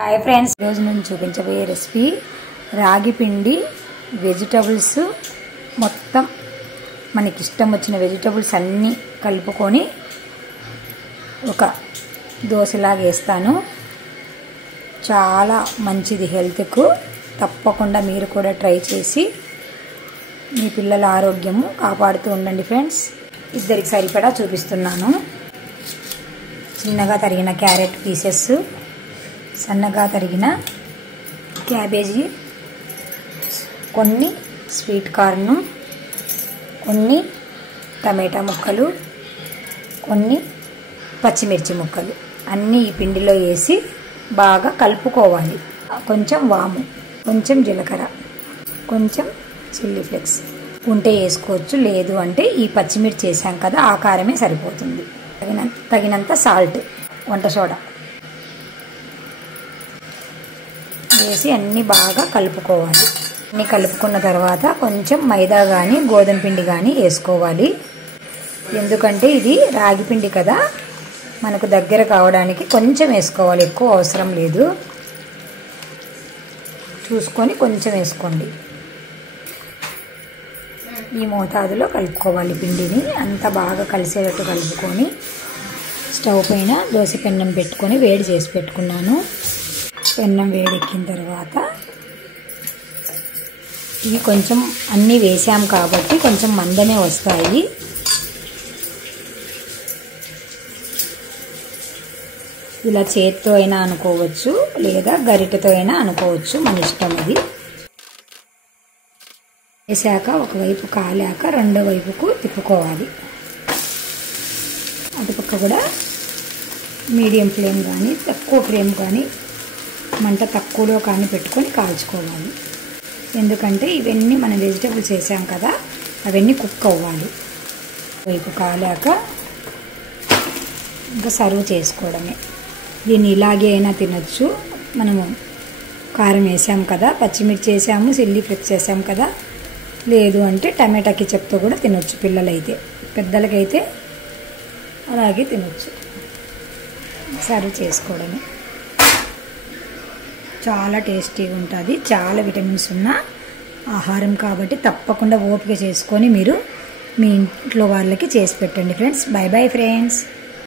Hi friends, ఈరోజు నేను చూపించబోయే రెసిపీ రాగి పిండి వెజిటబుల్స్ మొత్తం మనకి ఇష్టం వచ్చిన వెజిటబుల్స్ అన్నీ కలుపుకొని ఒక దోశలాగా వేస్తాను. చాలా మంచిది హెల్త్కు. తప్పకుండా మీరు కూడా ట్రై చేసి మీ పిల్లల ఆరోగ్యము కాపాడుతూ ఉండండి ఫ్రెండ్స్. ఇద్దరికి సరిపడా చూపిస్తున్నాను. చిన్నగా తరిగిన క్యారెట్ పీసెస్, సన్నగా తరిగిన క్యాబేజీ, కొన్ని స్వీట్ కార్న్, కొన్ని టమాటా ముక్కలు, కొన్ని పచ్చిమిర్చి ముక్కలు అన్నీ ఈ పిండిలో వేసి బాగా కలుపుకోవాలి. కొంచెం వాము, కొంచెం జీలకర్ర, కొంచెం చిల్లీ ఫ్లేక్స్ ఉంటే వేసుకోవచ్చు, లేదు అంటే ఈ పచ్చిమిర్చి వేసాం కదా ఆ కారమే సరిపోతుంది. తగినంత సాల్ట్, వంట సోడా వేసి అన్నీ బాగా కలుపుకోవాలి. అన్నీ కలుపుకున్న తర్వాత కొంచెం మైదా కానీ గోధుమ పిండి కానీ వేసుకోవాలి. ఎందుకంటే ఇది రాగి పిండి కదా, మనకు దగ్గర కావడానికి కొంచెం వేసుకోవాలి, ఎక్కువ అవసరం లేదు. చూసుకొని కొంచెం వేసుకోండి. ఈ మోతాదులో కలుపుకోవాలి. పిండిని అంతా బాగా కలిసేటట్టు కలుపుకొని స్టవ్ పైన దోశ పెన్నం పెట్టుకొని వేడి చేసి పెట్టుకున్నాను. పెన్నం వేడెక్కిన తర్వాత ఇవి కొంచెం అన్నీ వేసాం కాబట్టి కొంచెం మందమే వస్తాయి. ఇలా చేత్తో అయినా అనుకోవచ్చు, లేదా గరిటెతో అయినా అనుకోవచ్చు, మన ఇష్టం. అది వేసాక ఒకవైపు కాలాక రెండో వైపుకు తిప్పుకోవాలి. అటుపక్క కూడా మీడియం ఫ్లేమ్ కానీ తక్కువ ఫ్లేమ్ కానీ మంట తక్కువలో కానీ పెట్టుకొని కాల్చుకోవాలి. ఎందుకంటే ఇవన్నీ మనం వెజిటబుల్స్ వేసాం కదా, అవన్నీ కుక్ అవ్వాలి. వైపు కాలాక ఇంకా సర్వ్ చేసుకోవడమే. దీన్ని ఇలాగే అయినా తినొచ్చు. మనము కారం వేసాం కదా, పచ్చిమిర్చి వేసాము, చిల్లీ ఫ్లేక్స్ వేసాం కదా, లేదు అంటే టమాటా కెచప్తో కూడా తినొచ్చు. పిల్లలైతే, పెద్దలకైతే అలాగే తినొచ్చు. సర్వ్ చేసుకోవడమే. చాలా టేస్టీగా ఉంటుంది. చాలా విటమిన్స్ ఉన్న ఆహారం కాబట్టి తప్పకుండా ఓపిక చేసుకొని మీరు మీ ఇంట్లో వాళ్ళకి చేసి పెట్టండి ఫ్రెండ్స్. By bye friends.